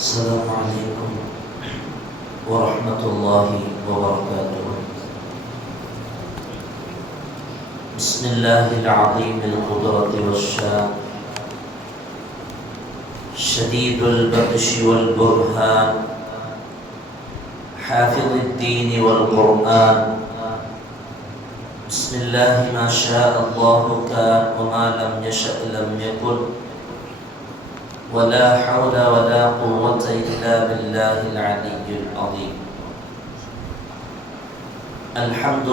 السلام عليكم ورحمة الله وبركاته. بسم الله العظيم القدرة والشان، شديد البطش والبرهان، حافظ الدين والقرآن. بسم الله ما شاء الله كان وما لم يشأ لم يكن، ولا حول ولا قوة إلا بالله العلي العظيم. الحمد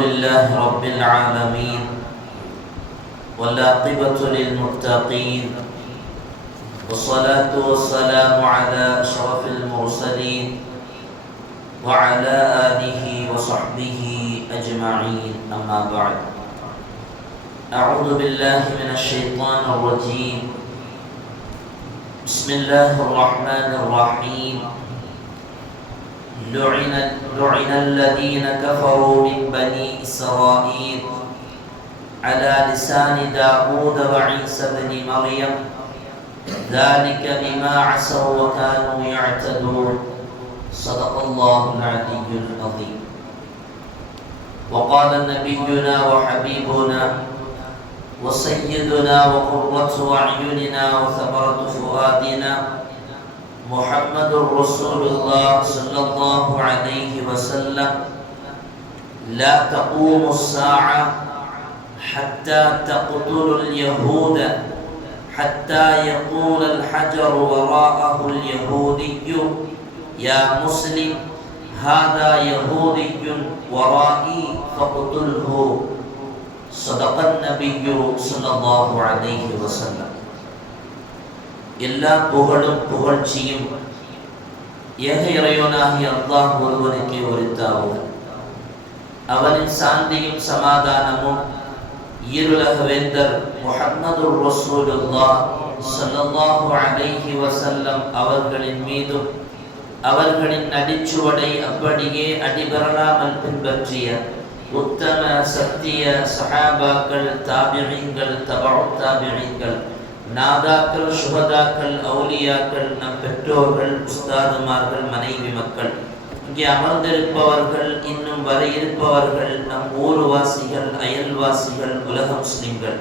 لله رب العالمين، والعاقبة للمتقين، والصلاة والسلام على أشرف المرسلين وعلى آله وصحبه أجمعين، أما بعد. أعوذ بالله من الشيطان الرجيم. بسم الله الرحمن الرحيم. لعن الذين كفروا من بني إسرائيل على لسان داود وعيسى بن مريم، ذلك بما عصوا وكانوا يعتدون. صدق الله العلي العظيم. وقال نبينا وحبيبنا وسيدنا وقرة أعيننا وثمرة فؤادنا محمد رسول الله صلى الله عليه وسلم: لا تقوم الساعة حتى تقتل اليهود، حتى يقول الحجر وراءه اليهودي: يا مسلم هذا يهودي ورائي فاقتله. صدق النبي صلى الله عليه وسلم. எல்லா புகழும் புகழ்ச்சியும் ஏக இறைவனாகிய அல்லாஹ் ஒருவனுக்கே உரித்தாவுக. அவனின் சாந்தியும் சமாதானமும் ஈருலக வேந்தர் முஹம்மது ரசூலுல்லாஹ் ஸல்லல்லாஹு அலைஹி வஸல்லம் அவர்களின் மீதும், அவர்களின் அடிச்சுவடை அப்படியே அடிபரலாமல் பின்பற்றிய உத்தம சத்திய சஹாபாக்கள், தாபிஈன்கள், தபஉ தாபிஈன்கள், நாதாக்கள், சுஹதாக்கள், அவுலியாக்கள், நம் பெற்றோர்கள், உஸ்தாதுமார்கள், மனைவி மக்கள், இங்கே அமர்ந்திருப்பவர்கள், இன்னும் வர இருப்பவர்கள், நம் ஊர்வாசிகள், அயல்வாசிகள், உலக முஸ்லிம்கள்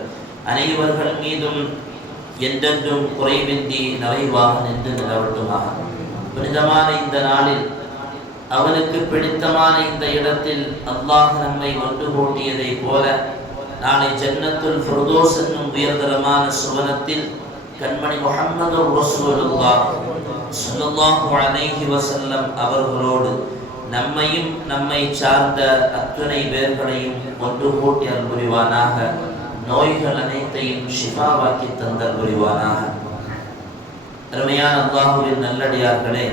அனைவர்கள் மீதும் என்றென்றும் குறைவின்றி நிறைவாக நின்று நிலவட்டுமாக. புனிதமான இந்த நாளில், அவனுக்கு பிடித்தமான இந்த இடத்தில் அல்லாஹ் நம்மை ஒன்று கூட்டியதை போல, நாளை ஜன்னத்துல் ஃபிர்தௌஸ் என்னும் உயர்தரமான சுவனத்தில் கண்மணி முஹம்மது ரசூலுல்லாஹ் ஸல்லல்லாஹு அலைஹி வஸல்லம் அவர்களோடு நம்மையும் நம்மை சார்ந்த அத்துணை பேர்களையும் ஒன்று கூட்டி அருள் புரிவானாக. நோய்கள் அனைத்தையும் ஷிஃபாவாக்கி தந்தல் புரிவானாக. அருமையான அல்லாஹ்வின் நல்லடியார்களே,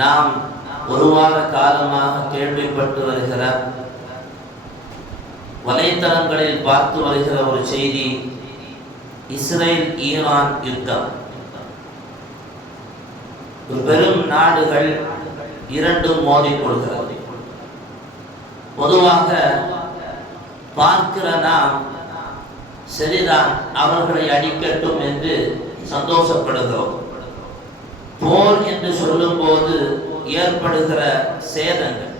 நாம் ஒரு வார காலமாக கேள்விப்பட்டு வருகிற, வலைத்தளங்களில் பார்த்து வருகிற ஒரு செய்தி, இஸ்ரேல் ஈரான் யுத்தம். ஒரு பெரும் நாடுகள் இரண்டும் மோதிக்கொள்கிறது. பொதுவாக பார்க்கிற நாம் சரிதான், அவர்களை அடிக்கட்டும் என்று சந்தோஷப்படுகிறோம். போர் என்று சொல்லும் போது ஏற்படுகிற சேதங்கள்,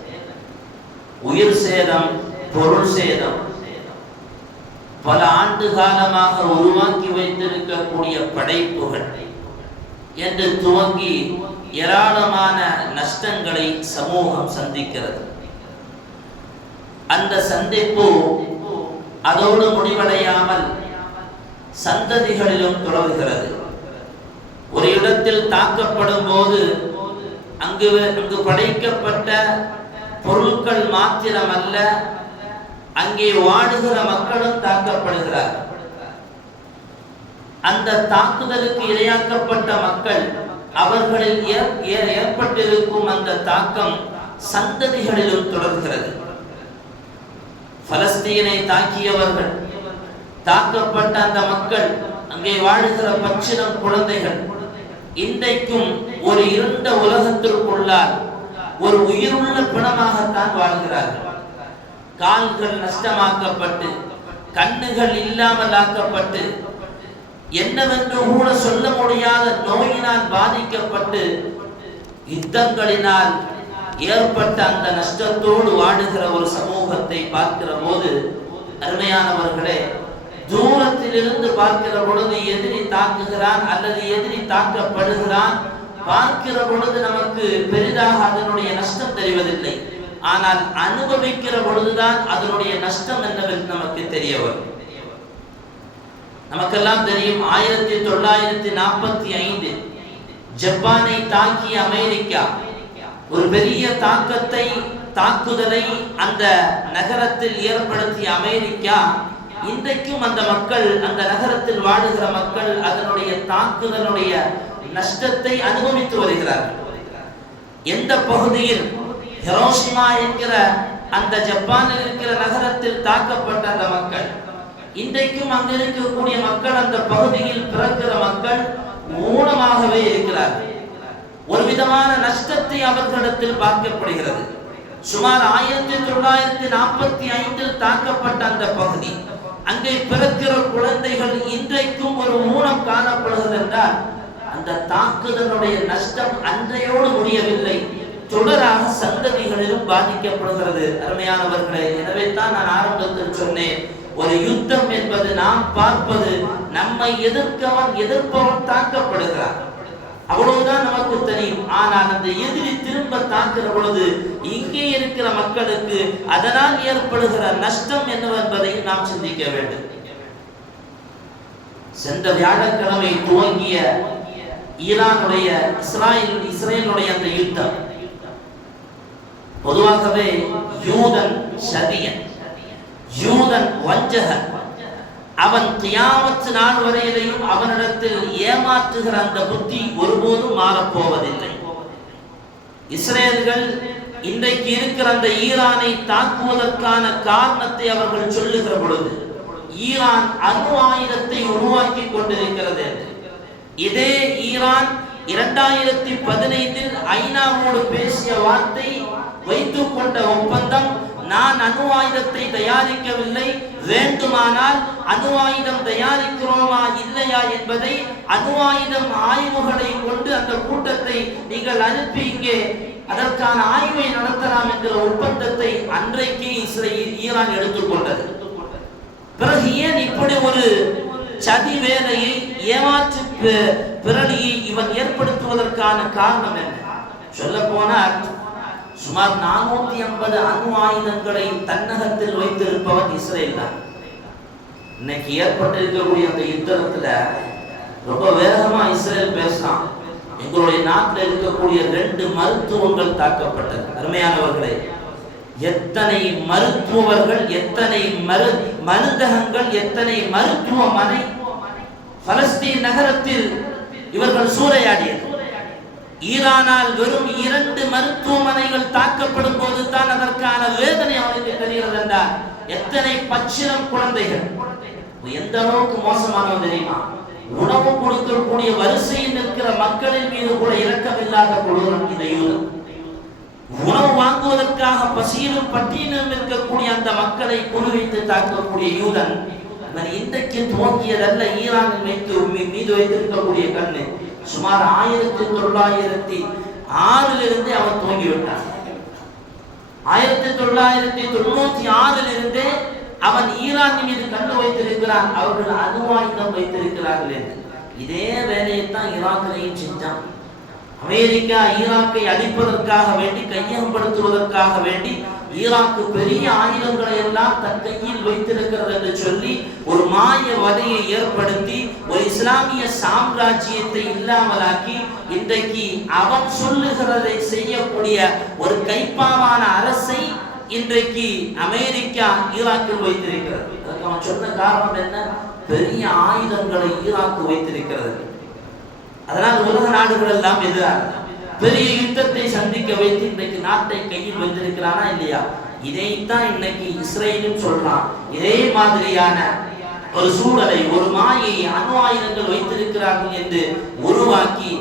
உயிர் சேதம், பொருள் சேதம், பல ஆண்டு காலமாக உருவாக்கி வைத்திருக்கக்கூடிய படைப்புகள் என்று துவங்கி ஏராளமான நஷ்டங்களை சமூகம் சந்திக்கிறது. அந்த சந்திப்பு அதோடு முடிவடையாமல் சந்ததிகளிலும் தொடர்கிறது. ஒரு இடத்தில் தாக்கப்படும் போது அங்கு படைக்கப்பட்ட பொருட்கள் மாத்திரமல்ல, அங்கே வாடுகிற மக்களும் தாக்கப்படுகிறார். அந்த தாக்குதலுக்கு இரையாக்கப்பட்ட மக்கள், அவர்களில் ஏற்பட்டிருக்கும் அந்த தாக்கம் சந்ததிகளிலும் தொடர்கிறது. பலஸ்தீனை தாக்கியவர்கள், தாக்கப்பட்ட அந்த மக்கள், அங்கே வாழுகிற பச்சிளம் குழந்தைகள் இன்றைக்கும் ஒரு இருண்ட உலகத்திற்குள்ளால் ஒரு உயிருள்ள பிணமாகத்தான் வாழ்கிறார்கள். கால்கள் நஷ்டமாக்கப்பட்டு கண்ணுகள் இல்லாமல் ஆக்கப்பட்டு என்னவென்று கூட சொல்ல முடியாத நோயினால் பாதிக்கப்பட்டு யுத்தங்களினால் ஏற்பட்ட அந்த நஷ்டத்தோடு வாடுகிற ஒரு சமூகத்தை பார்க்கிற போது அருமையானவர்களே, தூரத்திலிருந்து பார்க்கிற பொழுது எதிரி தாக்குகிறான் அல்லது எதிரி தாக்கப்படுகிறான், பார்க்கிற பொழுது நமக்கு பெரிதாக அதனுடைய நஷ்டம் தெரிவதில்லை. ஆனால் அனுபவிக்கிற பொழுதுதான் அதனுடைய நஷ்டம் என்னவென்று நமக்கு தெரிய வரும். நமக்கெல்லாம் தெரியும், 1945 ஜப்பானை தாக்கிய அமெரிக்கா ஒரு பெரிய தாக்குதலை அந்த நகரத்தில் ஏற்படுத்திய அமெரிக்கா இன்றைக்கும் அந்த மக்கள், அந்த நகரத்தில் வாழுகிற மக்கள் அதனுடைய தாக்குதலுடைய நஷ்டத்தை அனுபவித்து வருகிறார்கள். எந்த பகுதியில் ஹிரோஷிமா என்கிற அந்த ஜப்பானில் இருக்கிற நகரத்தில் தாக்கப்பட்ட அந்த மக்கள், இன்றைக்கும் அங்கு இருக்கக்கூடிய மக்கள், அந்த பகுதியில் பிறக்கிற மக்கள் ஊனமாகவே இருக்கிறார்கள். ஒரு விதமான நஷ்டத்தை அவர்களிடத்தில் பார்க்கப்படுகிறது. சுமார் 1945 தாக்கப்பட்ட அந்த பகுதி, அங்கே பிறக்கிற குழந்தைகள் இன்றைக்கும் ஒரு ஊனம் காணப்படுகிறது என்றால் அந்த தாக்குதலுடைய நஷ்டம் அன்றையோடு முடியவில்லை, தொடராக சந்ததிகளிலும் பாதிக்கப்படுகிறது. அருமையானவர்களே, எனவே தான் நான் ஆரம்பத்தில் சொன்னேன், ஒரு யுத்தம் என்பது நாம் பார்ப்பது நம்மை எதிர்ப்பவன் தாக்கப்படுகிறார், அவ்வளவுதான் நமக்கு தெரியும். ஆனால் அந்த எதிரி திரும்ப தாக்குற பொழுது இங்கே இருக்கிற மக்களுக்கு அதனால் ஏற்படுகிற நஷ்டம் என்னவென்பதை நாம் சிந்திக்க வேண்டும். சென்ற வியாழக்கிழமை துவங்கிய ஈரானுடைய இஸ்ரேலுடைய அந்த யுத்தம், பொதுவாகவே யூதன் சதியன், யூதன் வஞ்சகன், அவன் கியாமத் நாள் வரையிலையும் அவனிடத்தில் ஏமாற்றுகிற அந்த புத்தி ஒருபோதும் மாறப்போவதில்லை. இஸ்ரேல்கள் இன்றைக்கு இருக்கிற அந்த ஈரானை தாக்குவதற்கான காரணத்தை அவர்கள் சொல்லுகிற பொழுது, ஈரான் அணு ஆயுதத்தை உருவாக்கி கொண்டிருக்கிறது. இதே ஈரான் 2015 ஐநாவோடு பேசிய வார்த்தை, வைத்துக் கொண்ட ஒப்பந்தம், நான் அணு ஆயுதத்தை தயாரிக்கவில்லை, வேண்டுமானால் அணு ஆயுதம் தயாரிக்கிறோமா இல்லையா என்பதை அணு ஆயுதம் ஆய்வுகளை கொண்டு அந்த கூட்டத்தை நீங்கள் அனுப்பி இங்கே அதற்கான ஆய்வை நடத்தலாம் என்கிற ஒப்பந்தத்தை அன்றைக்கு ஈரான் எடுத்துக்கொண்டது. பிறகு ஏன் இப்படி ஒரு சதி வேலையை, ஏமாற்று பிறலியை இவன் ஏற்படுத்துவதற்கான காரணம் என்ன? சொல்ல போனால் சுமார் 450 அணு ஆயுதங்களை தன்னகத்தில் வைத்திருப்பவன் இஸ்ரேல் தான். இன்னைக்கு ஏற்பட்டிருக்கக்கூடிய அந்த யுத்தத்துல ரொம்ப வேகமா இஸ்ரேல் பேசலாம். எங்களுடைய நாட்டில் இருக்கக்கூடிய 2 மருத்துவங்கள் தாக்கப்பட்டது. அருமையானவர்களே, எத்தனை மருத்துவர்கள், எத்தனை மருந்தகங்கள், எத்தனை மருத்துவமனை பலஸ்தீன் நகரத்தில் இவர்கள் சூறையாடியது. ஈரானால் வெறும் 2 மருத்துவமனைகள் தாக்கப்படும் போது தான் அதற்கான வேதனை அவனுக்கு தெரிகிறது என்றால் எத்தனை பச்சிளம் குழந்தைகள், எந்த அளவுக்கு மோசமானது தெரியுமா? உணவு கொடுக்கக்கூடிய வரிசையில் நிற்கிற மக்களின் மீது கூட இரக்கமில்லாத கொடூரம் இந்த யூதம். உணவு வாங்குவதற்காக பசியிலும் பட்டியலிலும் இருக்கக்கூடிய அந்த மக்களை குறிவைத்து தாக்கக்கூடிய யூதன் இன்றைக்கு துவங்கியதல்ல. ஈரானின் மீது வைத்திருக்கக்கூடிய கண்ணு சுமார் 1906 அவன் துவங்கிவிட்டான். 1996 அவன் ஈரான் மீது கண்ணு வைத்திருக்கிறான். அவர்கள் அணு ஆயுதம் வைத்திருக்கிறார்கள் என்று இதே வேலையைத்தான் ஈராக்கிலையும் செஞ்சான். அமெரிக்கா ஈராக்கை அழிப்பதற்காக வேண்டி, கையகப்படுத்துவதற்காக வேண்டி ஈராக்கு பெரிய ஆயுதங்களை எல்லாம் தன் கையில் வைத்திருக்கிறது என்று சொல்லி ஒரு மாய வலையை ஏற்படுத்தி ஒரு இஸ்லாமிய சாம்ராஜ்யத்தை இல்லாமலாக்கி இன்றைக்கு அவன் சொல்லுகிறதை செய்யக்கூடிய ஒரு கைப்பாவான அரசை இன்றைக்கு அமெரிக்கா ஈராக்கில் வைத்திருக்கிறது. அதுக்கு அவன் சொன்ன காரணம் என்ன? பெரிய ஆயுதங்களை ஈராக்கு வைத்திருக்கிறது. அதனால் உலக நாடுகள் எல்லாம் எதிராக பெரிய யுத்தத்தை சந்திக்க வைத்து இன்றைக்கு நாட்டை கையில் வைத்திருக்கிறானா இல்லையா? இதைத்தான் இன்னைக்கு இஸ்ரேலும் சொல்றான். இதே மாதிரியான ஒரு சூழலை, ஒரு மாயை, அணு ஆயுதங்கள் வைத்திருக்கிறார்கள் என்று உருவாக்கி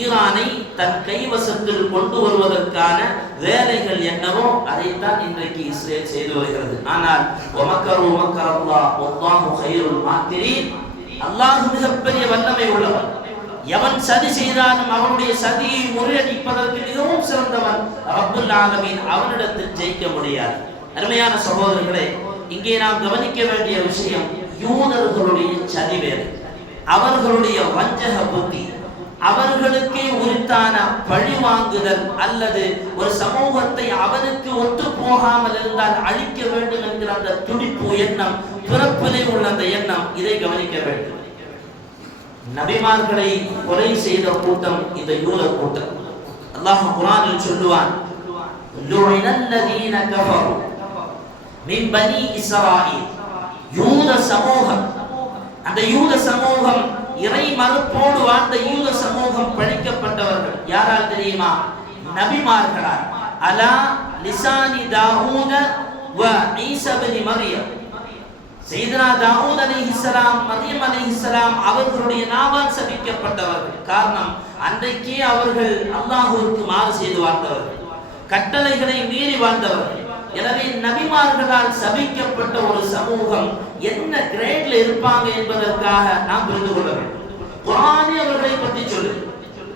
ஈரானை தன் கைவசத்தில் கொண்டு வருவதற்கான வேலைகள் என்னவோ அதைத்தான் இன்றைக்கு இஸ்ரேல் செய்து வருகிறது. ஆனால் அல்லாஹ் மிகப்பெரிய வல்லமை உள்ளவன். எவன் சதி செய்தாலும் அவனுடைய சதியை முறியடிப்பதற்கு மிகவும் சிறந்தவன் ரப்புல் ஆலமீன். அவனிடத்தில் ஜெயிக்க முடியாது. அருமையான சகோதரர்களே, இங்கே நாம் கவனிக்க வேண்டிய விஷயம் யூதர்களுடைய சதி வேறு, அவர்களுடைய வஞ்சக புத்தி, அவர்களுக்கே உரித்தான பழி வாங்குதல் அல்லது ஒரு சமூகத்தை அவனுக்கு ஒத்து போகாமல் இருந்தால் அழிக்க வேண்டும் என்கிற அந்த துடிப்பு எண்ணம், பிறப்பிலே உள்ள அந்த எண்ணம், இதை கவனிக்க வேண்டும். நபிமார்களை கொலை செய்த கூட்டம் இந்த யூத கூட்டம். அல்லாஹ் குர்ஆனில் சொல்லுவான், லுஇனல்லதீன கஃபரு மின் பனி இஸ்ராயீல். யூத சமூகம், அந்த யூத சமூகம் இறை மறுப்போடு வாழ்ந்த யூத சமூகம் பழிக்கப்பட்டவர்கள். யாரால் தெரியுமா? நபிமார்களால். அலா லிசானி தாவூத வ ஈசா இப்னு மரியம். சையதுனா தாவூத் அலைஹிஸ்ஸலாம், மரியம் அலைஹிஸ்ஸலாம் அவர்களுடைய நாவால் சபிக்கப்பட்டவர்கள். காரணம், அன்றைக்கே அவர்கள் அல்லாஹ்வுக்கு மாறு செய்து வாழ்ந்தவர்கள், கட்டளைகளை மீறி வாழ்ந்தவர்கள். எனவே நபிமார்களால் சபிக்கப்பட்ட ஒரு சமூகம் என்ன கிரேட்ல இருப்பாங்க என்பதற்காக நாம் புரிந்து கொள்ள வேண்டும். குர்ஆனே அவர்களை பற்றி சொல்லு.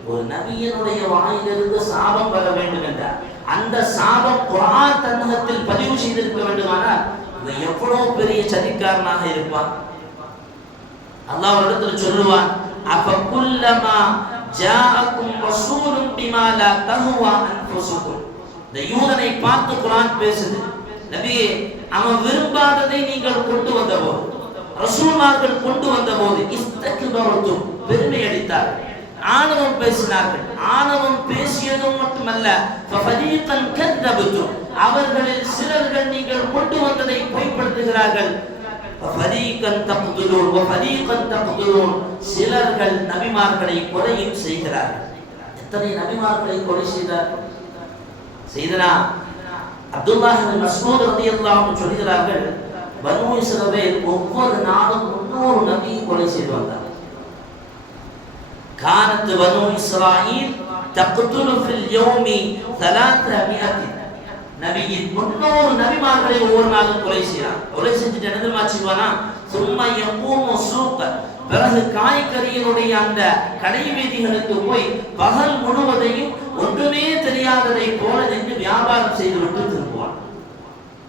ஒரு நபியினுடைய வாயிலிருந்து சாபம் வர வேண்டும் என்றால் அந்த சாபம் குர்ஆன் தன்னகத்தில் பதிவு செய்திருக்க வேண்டுமானால் எவ்வளவு பெரிய சதிக்காரனாக இருப்பான். அல்லாஹ் இடத்தில் சொல்லுவான், அஃபகுல்லமா ஜாஅக்கும் ரசூலும் பிமா லா தஹ்வா அன்ஃபுசுக்கும். இந்த யூதனை பார்த்து குர்ஆன் பேசுது, நபியே அவன் விரும்பாததை நீங்கள் கொண்டு வந்தபோது, ரசூல்மார்கள் கொண்டு வந்தபோது இஸ்தக்பரத்தும் பெருமை அடித்தார்கள், ஆணவம் பேசினார்கள். ஆணவம் பேசியதும் மட்டுமல்ல, ஃபஃபரீகன் கذبtum, அவர்களில் சிலர்கள் நீங்கள் கொண்டு வந்ததை பொய்ப்படுத்துகிறார்கள். ஃபஃபரீகன் தக்துலூன் வஃபரீகன் தக்துலூன், சிலர்கள் நபிமார்களை கொலையும் செய்கிறார்கள். எத்தனை நபிமார்களை கொலை செய்தார்கள்? சையதுனா அப்துல்லாஹ் இப்னு மஸ்ஊத் রাদিয়াল্লাহு அன்ஹு சொல்கிறார்கள், பனூ இஸ்ரவேல் ஒவ்வொரு நாளும் 300 நபி கொலை செய்து வந்தார்கள். கானத் பனூ இஸ்ராயீல் தக்துலு ஃபில் யௌமி 300 நபியின் 300 நபிமார்களை ஒவ்வொரு நாளும் கொலை செய்றாங்க. கொலை செஞ்சுட்டு என்ன தெரியுமா செய்வானா? சும்மா யகூமு சூக், பிறகு காய்கறிகளுடைய அந்த கடை வீதிகளுக்கு போய் பகல் முழுவதையும் ஒன்றுமே தெரியாததை போல நின்று வியாபாரம் செய்து விட்டு திரும்புவான்.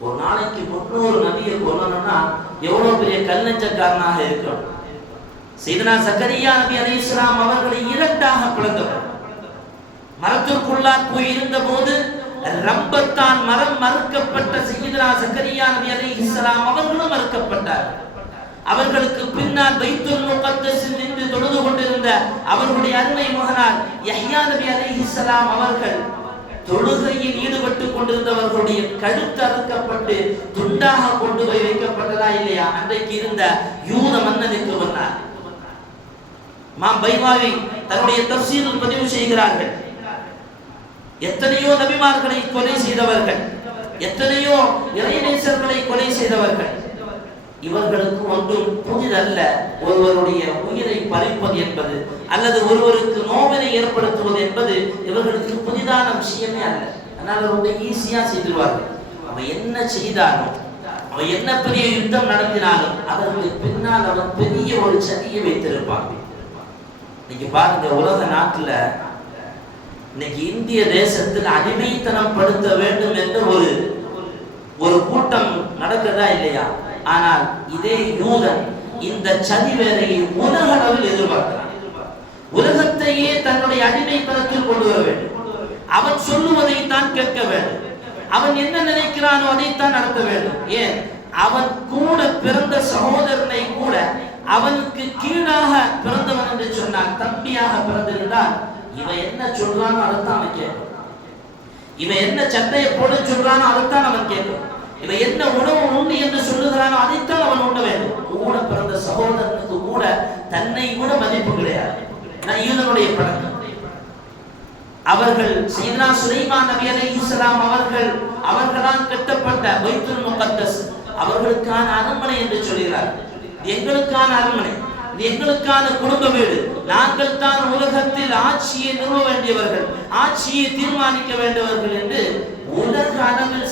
ஒரு நாளைக்கு 300 நபியை கொல்லணும்னா எவ்வளவு பெரிய கல்லஞ்சக்காரனாக இருக்கிறோம். சையதுனா ஜக்கரியா நபி அலைஹிஸ்ஸலாம் அவர்களை இரண்டாக பிளந்தவர். மரத்திற்குள்ளால் போய் இருந்த போது ரம்பத்தான் மரம் மறுக்கப்பட்ட சையதுனா ஜக்கரியா நபி அலைஹிஸ்ஸலாம் அவர்களும் மறுக்கப்பட்டார். அவர்களுக்கு பின்னால் பைத்துல் முகத்தஸில் நின்று தொழுது கொண்டிருந்த அவர்களுடைய அருமை மகனார் யஹ்யா நபி அலைஹிஸ்ஸலாம் அவர்கள் தொழுகையில் ஈடுபட்டுக் கொண்டிருந்தவர்களுடைய கழுத்து அறுக்கப்பட்டு துண்டாக கொண்டு போய் வைக்கப்பட்டதா இல்லையா? அன்றைக்கு இருந்த யூத மன்னனுக்கு மன்னார் இமாம் பைஹாவி தன்னுடைய தஃசீரில் பதிவு செய்கிறார்கள், எத்தனையோ நபிமார்களை கொலை செய்தவர்கள், எத்தனையோ இறைநேசர்களை கொலை செய்தவர்கள். இவர்களுக்கு ஒன்றும் புதிதல்ல ஒருவருடைய உயிரை பறிப்பது என்பது அல்லது ஒருவருக்கு நோவினை ஏற்படுத்துவது என்பது இவர்களுக்கு புதிதான விஷயமே அல்ல. அதனால ரொம்ப ஈஸியா செய்திருவார்கள். அவன் என்ன செய்தாலும், அவன் என்ன பெரிய யுத்தம் நடத்தினாலும் அவர்களுக்கு பின்னால் அவன் பெரிய ஒரு சதியை வைத்திருப்பான். இன்னைக்கு பாருங்க, உலக நாட்டுல இன்னைக்கு இந்திய தேசத்தில் அடிமைத்தனம் படுத்த வேண்டும் என்ற ஒரு கூட்டம் நடக்கிறதா இல்லையா? ஆனால் இதே யூதன் இந்த சதி வேலையை உலக அளவில் எதிர்பார்க்கிறான். உலகத்தையே தன்னுடைய அடிமைத்தனத்தில் கொண்டு வர வேண்டும். அவன் சொல்லுவதை தான் கேட்க வேண்டும். அவன் என்ன நினைக்கிறானோ அதைத்தான் நடத்த வேண்டும். ஏன், அவன் கூட பிறந்த சகோதரனை கூட அவனுக்கு கீழாக பிறந்தவன் என்று சொன்னான், தம்பியாக பிறந்திருந்தால் இவன் என்ன சொல்றானோ அதைத்தான் அவன் கேட்கும். இவன் என்ன சட்டையை போட சொல்றானோ அதைத்தான் அவன் கேட்கும். இவன் என்ன உணவு உண்டு என்று சொல்லுகிறானோ அதைத்தான் அவன் உண்ண வேண்டும். கூட பிறந்த சகோதரனுக்கு கூட தன்னை கூட மதிப்பு கிடையாது. யூதனுடைய பழக்கம். அவர்கள் சையதுனா சுலைமான் நபி அலைஹிஸ்ஸலாம் அவர்களால் கட்டப்பட்ட பைத்துல் முகத்தஸ் அவர்களுக்கான அரண்மனை என்று சொல்கிறார். எங்களுக்கான அரண்மனை. இது எங்களுக்கான குடும்ப வீடு, நாங்கள் தான் உலகத்தில் ஆட்சியை நிறுவ வேண்டியவர்கள், ஆட்சியை தீர்மானிக்க வேண்டியவர்கள் என்று உலக அளவில்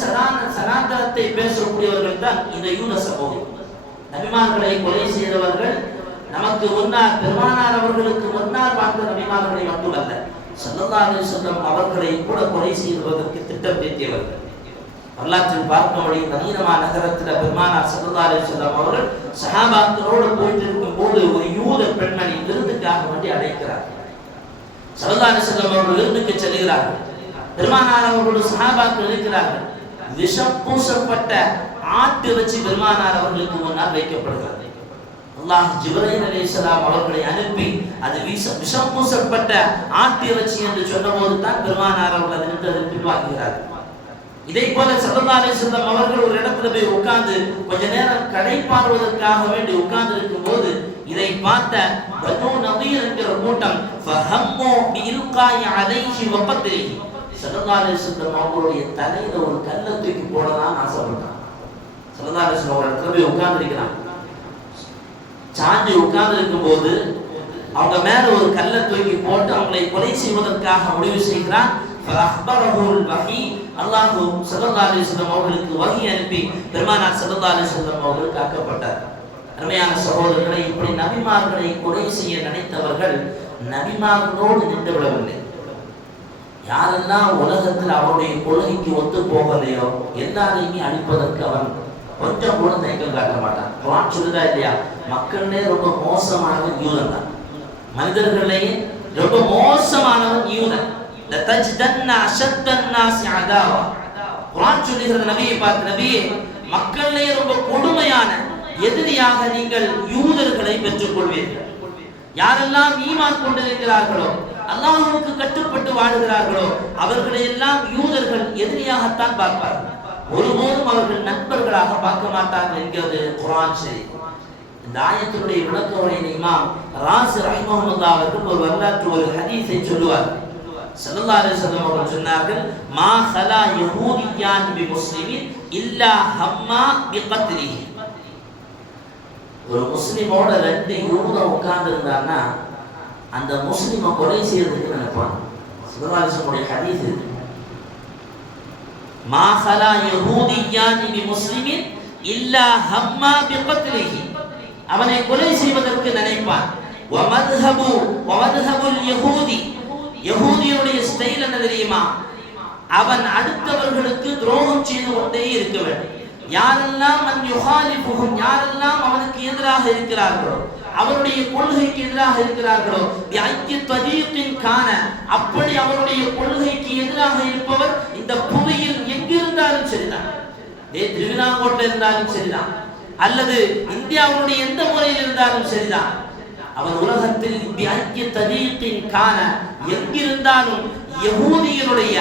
சனாதனத்தை பேசக்கூடியவர்கள் தான் இந்த யூத சமூகம். நபிமார்களை கொலை செய்தவர்கள் நமக்கு முன்னால் பெருமானார் அவர்களுக்கு முன்னால் வாழ்ந்த நபிமார்களை மட்டுமல்ல, ஸல்லல்லாஹு அலைஹி வஸல்லம் அவர்களை கூட கொலை செய்வதற்கு திட்டம் தீட்டியவர்கள். வரலாற்றில் பார்க்க வழி மதீனா நகரத்தில் பெருமானார் ஸல்லல்லாஹு அலைஹி வஸல்லம் அவர்கள் சஹாபாக்களோடு போயிட்டு இருக்கும் போது ஒரு யூத பெண்மணி விருந்துக்காக வேண்டி அழைக்கிறார். ஸல்லல்லாஹு அலைஹி வஸல்லம் அவர்கள் விருந்துக்கு செல்கிறார்கள். பெருமானார் அவர்கள் சஹாபாக்கள் இருக்கிறார்கள். விஷம் பூசப்பட்ட ஆட்டு இறைச்சி பெருமானார் அவர்களுக்கு முன்னால் வைக்கப்படுகிறது. அல்லாஹ் ஜிப்ரீல் அலைஹிஸ்ஸலாம் அவர்களை அனுப்பி அது விஷம் பூசப்பட்ட ஆட்டு இறைச்சி என்று சொன்னபோது தான் பெருமானார் அவர்கள் அதிலிருந்து அதை பின்வாங்குகிறார். இதே போல ஸல்லல்லாஹு அலைஹி வஸல்லம் அவர்கள் ஒரு இடத்துல போய் உட்கார்ந்து கொஞ்ச நேரம் களைப்பாறுவதற்காக வேண்டி உட்கார்ந்து இருக்கும் போது இதை பார்த்த பனூ நதீர் என்கிற கூட்டம் ஃபஹம்மு பில்காய் அலைஹி வகத்ரிஹி, ஸல்லல்லாஹு அலைஹி வஸல்லம் அவர்களுடைய தலையில ஒரு கல்லை தூக்கி போடலாம் ஆசைப்பட்டான். ஸல்லல்லாஹு அலைஹி வஸல்லம் ஒரு இடத்துல போய் உட்கார்ந்து இருக்கிறான். சாஞ்சி உட்கார்ந்து இருக்கும் போது அவங்க மேல ஒரு கல்லை தூக்கி போட்டு அவங்களை கொலை செய்வதற்காக முடிவு செய்கிறான். அல்லாஹ் ஸல்லல்லாஹு அலைஹி வஸல்லம் அவர்களுக்கு வஹி அனுப்பி பெருமானார் ஸல்லல்லாஹு அலைஹி வஸல்லம் அவர்கள் காக்கப்பட்டார். அருமையான சகோதரர்களை, இப்படி நபிமார்களை கொலை செய்ய நினைத்தவர்கள் நபிமார்களோடு நின்று விடவில்லை. யாரெல்லாம் உலகத்தில் அவருடைய கொள்கைக்கு ஒத்து போகலையோ எல்லாரையுமே அழிப்பதற்கு அவன் கொஞ்சம் கூட தயக்கம் காட்ட மாட்டான். குர்ஆன் சொல்லுதா இல்லையா, மக்களே ரொம்ப மோசமானவன் யூதன் தான், மனிதர்களையே ரொம்ப மோசமானவன் யூதன். குர்ஆன் சொல்லுகிறது நபியை பார்த்து, நபியே மக்களே ரொம்ப கொடுமையான எதிரியாக நீங்கள் யூதர்களை பெற்றுக் கொள்வீர்கள். யாரெல்லாம் ஈமான் கொண்டிருக்கிறார்களோ அல்லாஹ்வுக்கு கட்டுப்பட்டு வாழுகிறார்களோ அவர்களை எல்லாம் யூதர்கள் எதிரியாகத்தான் பார்ப்பார்கள், ஒருபோதும் அவர்கள் நண்பர்களாக பார்க்க மாட்டார்கள் என்கிறது குர்ஆன் ஷரீஃப். இந்த ஆயத்தினுடைய விளக்க உரையின் இமாம் ராஸி ரஹிமஹுல்லாஹ் அவர்கள் ஒரு வரலாற்று ஒரு ஹதீஸை சொல்லுவார். ஸல்லல்லாஹு அலைஹி வஸல்லம் அவர்கள் சொன்னார்கள், மா ஹலா யஹூதியான் பி முஸ்லிமின் இல்லா ஹம்மா பிகத்லிஹி. ஒரு முஸ்லிமோட ரெண்டு யூத உட்கார்ந்து இருந்தாங்கன்னா அந்த முஸ்லிமை கொலை செய்யறதுக்கு நினைப்பாங்க. ஸல்லல்லாஹு அலைஹி வஸல்லம் ஹதீஸ் இருக்கு, மா ஹலா யஹூதியான் பி முஸ்லிமின் இல்லா ஹம்மா பிகத்லிஹி, அவனை கொலை செய்வதற்கு நினைப்பான். வமத்ஹபுல் யஹூதி, யஹூதியுடைய ஸ்டைல் என்ன தெரியுமா, அவன் அடுத்தவர்களுக்கு துரோகம் செய்து கொண்டே இருக்க வேண்டும். யாரெல்லாம் மன் யுஹாலிஃபுஹும், யாரெல்லாம் அவனுக்கு எதிராக இருக்கிறார்களோ அவருடைய கொள்கைக்கு எதிராக இருக்கிறார்களோ பிஐக்கி தரீகின் கான, அப்படி அவருடைய கொள்கைக்கு எதிராக இருப்பவர் இந்த புவியில் எங்கிருந்தாலும் சரிதான், திருவிதாங்கோட்டில் இருந்தாலும் சரிதான் அல்லது இந்தியாவுடைய எந்த முறையில் இருந்தாலும் சரிதான், அவர் உலகத்தில் எங்கிருந்தாலும் யஹூதியனுடைய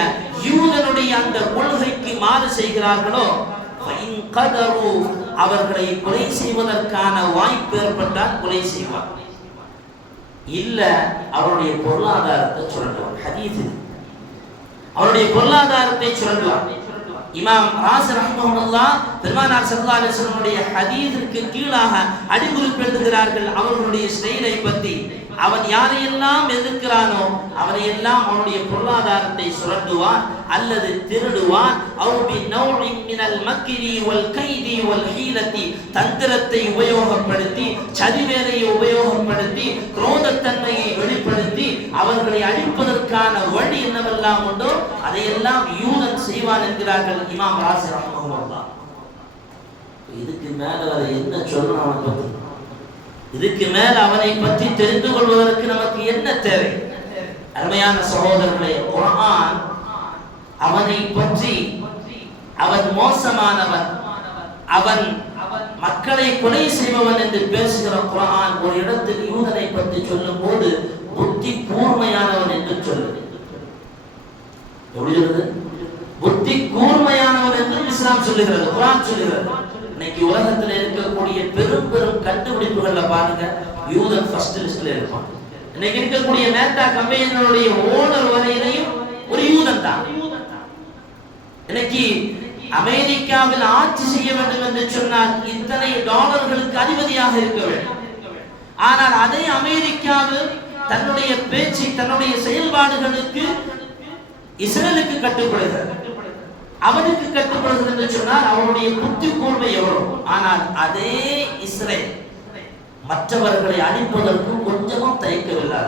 யூதனுடைய அந்த கொள்கைக்கு மாறு செய்கிறார்களோ அவர்களை கொலை செய்வதற்கான வாய்ப்பு ஏற்பட்டால் கொலை செய்வார், இல்ல அவருடைய பொருளாதாரத்தை சுரண்டுவார். ஹதீஸ், அவருடைய பொருளாதாரத்தை சுரண்டுவார். இமாம் ராஸி ரஹ்மஹுல்லாஹ் பெருமானார் ஸல்லல்லாஹு அலைஹி வஸல்லம் ஹதீஸிற்கு கீழாக அடிகுறிப்பு எழுதுகிறார்கள் அவர்களுடைய ஸ்டைலை பற்றி. அவன் யாரையெல்லாம் எதிர்க்கிறானோ அவனையெல்லாம் அவனுடைய பொருளாதாரத்தை சுரண்டுவான் அல்லது திருடுவான். தந்திரத்தை உபயோகப்படுத்தி, சதிவேலையை உபயோகப்படுத்தி, குரோதத்தன்மையை வெளிப்படுத்தி அவர்களை அழிப்பதற்கான வழி என்னவெல்லாம் உண்டோ அதையெல்லாம் யூதன் செய்வான் என்கிறார்கள் இமாம் ராஸி ரஹ்மஹுல்லாஹ். இதுக்கு மேல அதை என்ன சொல்லணும், இதுக்கு மேல் அவனை பற்றி தெரிந்து கொள்வதற்கு நமக்கு என்ன தேவை? அருமையான சகோதரர்களே, குர்ஆன் அவனை பற்றி அவன் மோசமானவன், அவன் மக்களை கொலை செய்பவன் என்று பேசுகிற குர்ஆன் ஒரு இடத்தில் யூதனை பற்றி சொல்லும் போது புத்தி கூர்மையானவன் என்று சொல்லுது. எப்படி சொல்லுது? புத்தி கூர்மையானவன் என்று இஸ்லாம் சொல்லுகிறது, குர்ஆன் சொல்லுகிறது. இன்னைக்கு உலகத்தில் இருக்கக்கூடிய பெரும் பெரும் கண்டுபிடிப்புகள்ல பாருங்க, யூதன் ஃபர்ஸ்ட் லிஸ்ட்ல இருப்பான். இன்னைக்கு இருக்கக்கூடிய மேட்டா கம்பெனிகளுடைய ஓனர் வரையிலையும் ஒரு யூதன் தான். இன்னைக்கு அமெரிக்காவில் ஆட்சி செய்ய வேண்டும் என்று சொன்னால் இத்தனை டாலர்களுக்கு அதிபதியாக இருக்க வேண்டும். ஆனால் அதே அமெரிக்காவில் தன்னுடைய பேச்சு, தன்னுடைய செயல்பாடுகளுக்கு இஸ்ரேலுக்கு கட்டுப்படுகிறது. அவனுக்கு கட்டுப்படுகிறது என்று சொன்னால் அவனுடைய புத்தி கூர்மை எவ்வளவு. ஆனால் அதே இஸ்ரேல் மற்றவர்களை அழிப்பதற்கு கொஞ்சமும் தயக்கவில்லை.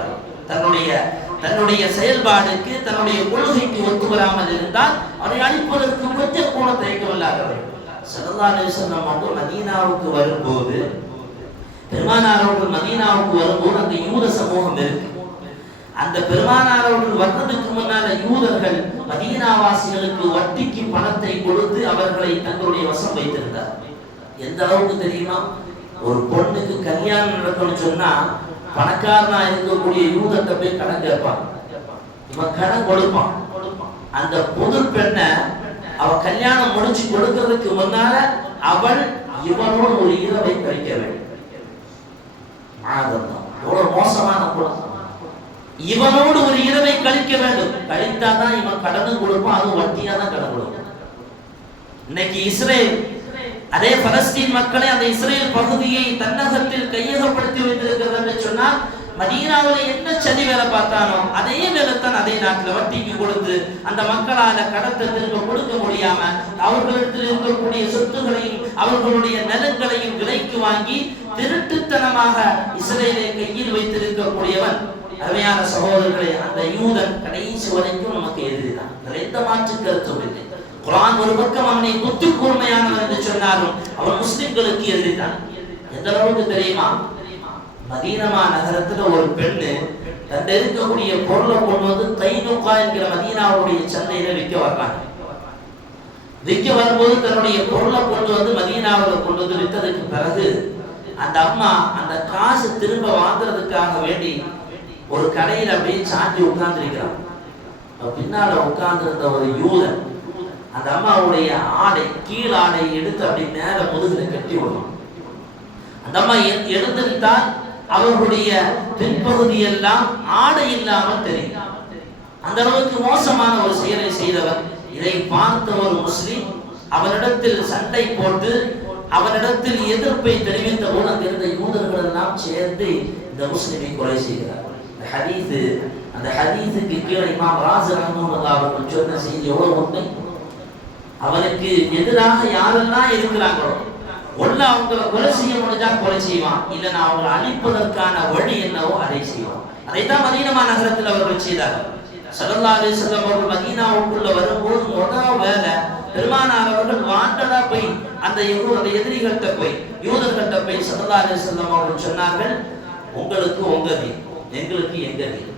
தன்னுடைய செயல்பாடுக்கு, தன்னுடைய கொள்கைக்கு ஒத்து வராமல் இருந்தால் அவரை அழிப்பதற்கு கொஞ்சம் கூட தயக்கமில்லாதவர். ஸல்லல்லாஹு அலைஹி வஸல்லம் அவர்கள் மதீனாவுக்கு வரும்போது, பெருமானார் அவர்கள் மதீனாவுக்கு வரும்போது அந்த யூத சமூகம் இருக்கு. அந்த பெருமானார் அவர்கள் வர்றதுக்கு முன்னால யூதர்கள் மதீனாவாசிகளுக்கு வட்டிக்கு பணத்தை கொடுத்து அவர்களை தங்களுடைய வசம் வைத்திருந்தார். எந்த அளவுக்கு தெரியுமா? ஒரு பொண்ணுக்கு கல்யாணம் நடக்கணும்னு சொன்னா பணக்காரனா இருக்கக்கூடிய யூதத்தை போய் கடன் கேட்பான், இவன் கடன் கொடுப்பான். அந்த புது பெண்ணை அவ கல்யாணம் முடிச்சு கொடுக்கிறதுக்கு முன்னால அவள் இவனோடு ஒரு இரவை கழிக்க வேண்டும். எவ்வளவு மோசமான குணம்! இவனோடு ஒரு இரவை கழிக்க வேண்டும். கழித்தாதான் இவன் கடனும் கொடுப்பான், அதுவும் வட்டியா தான் கடன் கொடுப்பான். இன்னைக்கு இஸ்ரேல் அதே பலஸ்தீன் மக்களை, அந்த இஸ்ரேல் பகுதியை தன்னகத்தில் கையகப்படுத்தி வைத்திருக்கிறது என்று சொன்னால், மதீனாவில் என்ன சதி வேலை பார்த்தானோ அதே வேலைத்தான் அதே நாட்டில் வட்டிக்கு கொடுத்து அந்த மக்களால கடத்தை திரும்ப கொடுக்க முடியாம அவர்களிடத்தில் இருக்கக்கூடிய சொத்துகளையும் அவர்களுடைய நிலங்களையும் விலைக்கு வாங்கி திருட்டுத்தனமாக இஸ்ரேலை கையில் வைத்திருக்கக்கூடியவன். அருமையான சகோதரர்களே, அந்த யூதன் கடைசி வரைக்கும் நமக்கு எதிரிதான். எந்த மாற்று கருத்தும் இல்லை. குர்ஆன் ஒரு பக்கம் அவனை புத்தி கூர்மையானவன் என்று சொன்னாலும் அவன் முஸ்லிம்களுக்கு எதிரிதான். எந்த அளவுக்கு தெரியுமா? மதீனா நகரத்துல ஒரு பெண்ணு தன் இருக்கக்கூடிய பொருளை கொண்டு வந்து தைனுகா என்கிற மதீனாவுடைய சந்தையில விற்க வர்றாங்க. விற்க வரும்போது தன்னுடைய பொருளை கொண்டு வந்து மதீனாவில் கொண்டு வந்து விற்றதுக்கு பிறகு அந்த அம்மா அந்த காசு திரும்ப வாங்குறதுக்காக வேண்டி ஒரு கடையில் அப்படியே சாட்டி உட்கார்ந்து இருக்கிறான். பின்னால உட்கார்ந்து இருந்த ஒரு யூதன் அந்த அம்மாவுடைய ஆடை, கீழ் ஆடையை எடுத்து அப்படி மேல முதுகுல கட்டி விடுவான். அந்த அம்மா எழுந்திருந்தால் அவர்களுடைய பின்பகுதி எல்லாம் ஆடை இல்லாமல் தெரியும். அந்த அளவுக்கு மோசமான ஒரு செயலை செய்தவர். இதை பார்த்த ஒரு முஸ்லிம் அவனிடத்தில் சண்டை போட்டு அவனிடத்தில் எதிர்ப்பை தெரிவித்த போது அங்கிருந்த யூதர்கள் எல்லாம் சேர்ந்து இந்த முஸ்லிமை கொலை செய்கிறார். அந்த ஹதீஸுக்கு கீழே இமாம் ராஸி ரஹ்மத்துல்லாஹி அவர்கள் சொன்ன செய்தி எவ்வளவு உண்மை. அவனுக்கு எதிராக யாரெல்லாம் இருக்கிறாங்களோ ஒண்ணு அவங்களை கொலை செய்ய முடிஞ்சா கொலை செய்வான், இல்லைன்னா அவங்களை அழிப்பதற்கான வழி என்னவோ அதை செய்வான். அதைத்தான் மதீனா நகரத்தில் அவர்கள் செய்தார்கள். ஸல்லல்லாஹு அலைஹி வஸல்லம் அவர்கள் மதீனாவுக்குள்ள வரும்போது முதல் வேலை பெருமானார் அவர்கள் வாண்டடா போய் அந்த எதிரிகள்கிட்ட போய் யூதர்கள்ட்ட போய் ஸல்லல்லாஹு அலைஹி வஸல்லம் அவர்கள் சொன்னார்கள், உங்களுக்கு உங்க தீன், எங்களுக்கு எங்க தீன்,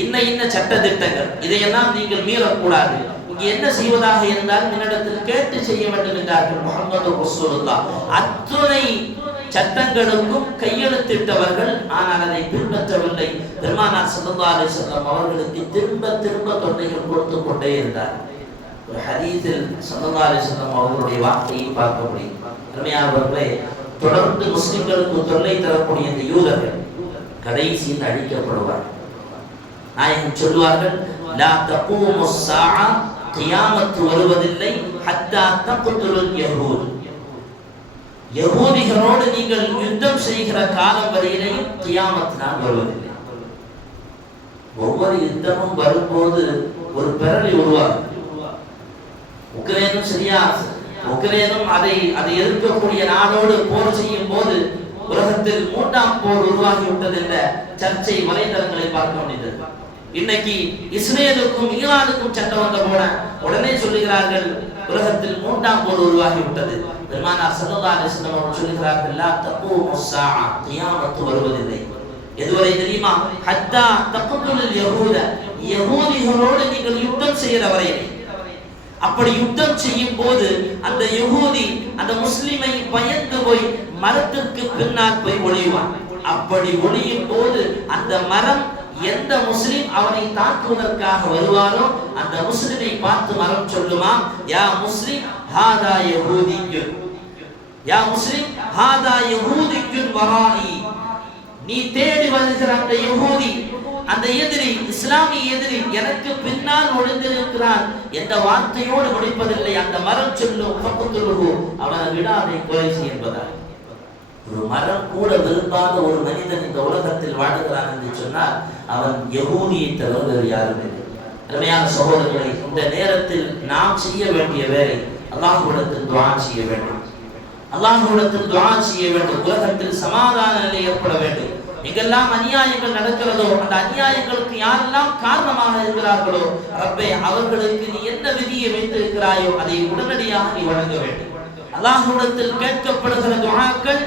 இன்ன சட்ட திட்டங்கள், இதையெல்லாம் நீங்கள் மீறக்கூடாது. இங்கே என்ன செய்வதாக இருந்தாலும் என்னிடத்தில் கேட்டு செய்ய வேண்டும் என்றார்கள் முஹம்மது ரசூலுல்லாஹ். அத்துணை சட்டங்களுக்கும் கையெழுத்திட்டவர்கள், ஆனால் அதை பின்பற்றவில்லை. பெருமானார் ஸல்லல்லாஹு அலைஹி வஸல்லம் அவர்களுக்கு திரும்ப திரும்ப தொல்லைகள் கொடுத்து கொண்டே இருந்தார். ஒரு ஹதீஸில் ஸல்லல்லாஹு அலைஹி வஸல்லம் அவர்களுடைய வார்த்தையை பார்க்க முடியும். அருமையானவர்களே, தொடர்ந்து முஸ்லிம்களுக்கு தொல்லை தரக்கூடிய இந்த யூதர்கள் கடைசியில் அழிக்கப்படுவார். நாயகம் சொல்வார்கள், லா தகூமு ஸாஅ, கியாமத் வருவதில்லை, ஹத்தா தக்துலுல் யஹூத், யஹூதிகளோடு நீங்கள் யுத்தம் செய்கிற காலம் வரையிலேயும் கியாமத் நாள் வருவதில்லை. ஒவ்வொரு யுத்தமும் வரும்போது ஒரு பெரளி உருவாகும். உக்ரைனும் சரியா, உக்ரைனும் அதை எதிர்க்கக்கூடிய நாடோடு போர் செய்யும் போது உலகத்தில் 3ஆம் போர் உருவாகிவிட்டது என்ற சர்ச்சை வலைதளங்களை பார்க்க முடிந்தது. இன்னைக்கு இஸ்ரேலுக்கும் ஈரானுக்கும் சண்டை வந்த போன உடனே சொல்லுகிறார்கள் உலகத்தில் 3ஆம் போர் உருவாகிவிட்டது. பெருமானார் ஸல்லல்லாஹு அலைஹி வஸல்லம் அவர்கள் சொல்லுகிறார்கள், லா தகூமு ஸாஅ, கியாமத் வருவதில்லை. எதுவரை தெரியுமா? ஹத்தா தக்துலுல் யஹூத, யஹூதிகளோடு நீங்கள் யுத்தம் செய்கிற வரையிலே. அப்படி யுத்தம் செய்யும் போது அந்த யஹூதி அந்த முஸ்லிமை பயந்து போய் மரத்திற்கு பின்னால் போய் ஒளிவான். அப்படி ஒளியும் போது அந்த மரம் எந்த முஸ்லிம் அவனை தாக்குவதற்காக வருவாரோ அந்த முஸ்லிமை பார்த்து மரம் சொல்லுமா, யா முஸ்லிம் ஹாதா யஹூதியுன், யா முஸ்லிம் ஹாதா யஹூதியுன் வராஇ, நீ தேடி வருகிற அந்த யஹூதி, அந்த எதிரி, இஸ்லாமிய எதிரி எனக்கு பின்னால் ஒளிந்திருக்கிறான் என்ற வார்த்தையோடு முடிப்பதில்லை. அந்த மரம் சொல்லும், ஃபக்துலுஹு, அவனை விடாதே, கொலை செய் என்பதால். ஒரு மரம் கூட விரும்பாத ஒரு மனிதன் இந்த உலகத்தில் வாழுகிறான் என்று சொன்னால் அவன் யகூதியை தவிர வேறு யாரும் இல்லை. அருமையான சகோதரர்களை, இந்த நேரத்தில் நாம் செய்ய வேண்டிய வேலை அல்லாஹ்விடத்தில் துஆ செய்ய வேண்டும். அல்லாஹ்விடத்தில் துஆ செய்ய வேண்டும். உலகத்தில் சமாதான நிலை ஏற்பட வேண்டும். எங்கெல்லாம் அநியாயங்கள் நடக்கிறதோ அந்த அநியாயங்களுக்கு யாரெல்லாம் காரணமாக இருக்கிறார்களோ ரப்பே, அவர்களுக்கு நீ என்ன விதியை வைத்திருக்கிறாயோ அதை உடனடியாக நீ வழங்க வேண்டும். அல்லாஹ்விடத்தில் கேட்கப்படுகிற துஆக்கள்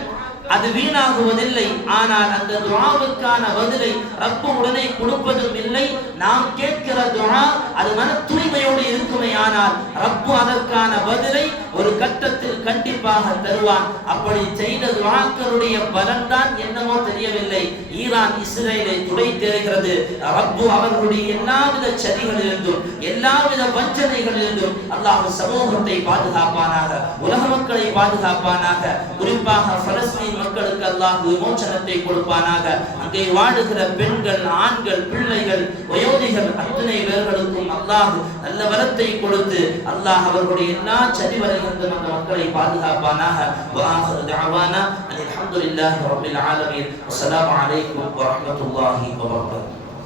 அது வீணாகுவதில்லை. ஆனால் அந்த துஆவுக்கான பதிலை ரப்பு உடனே கொடுப்பதும் இல்லை. நாம் கேட்கிற துஆ அது மன தூய்மையோடு இருக்குமே, ஆனால் ரப்பு அதற்கான பதிலை ஒரு கட்டத்தில் கண்டிப்பாக தருவான். அப்படி செய்த துஆக்களுடைய பலன்தான் என்னமோ தெரியவில்லை, ஈரான் இஸ்ரேலை துடைத்தெறிகிறது. ரப்பு அவர்களுடைய எல்லாவித சதிகளிலிருந்தும் எல்லாவித வஞ்சனைகளிலிருந்தும் அல்லாஹ் சமூகத்தை பாதுகாப்பானாக, உலக மக்களை பாதுகாப்பானாக. குறிப்பாக பலஸ்தீன் மக்களுக்கு அல்லாஹ் விமோசனத்தை கொடுப்பானாக. அங்கே வாழுகிற பெண்கள், ஆண்கள், பிள்ளைகள், வயோதிகர் அத்தனை பேர்களுக்கும் அல்லாஹ் நல்ல வரத்தை கொடுத்து அல்லாஹ் அவர்களுடைய எல்லா சதிவரைகளும் அந்த மக்களை பாதுகாப்பானாக. வஆஹிரு தஅவானா அல்ஹம்துலில்லாஹி ரப்பில் ஆலமீன். அஸ்ஸலாமு அலைக்கும் வரஹ்மத்துல்லாஹி வபரகாத்துஹு.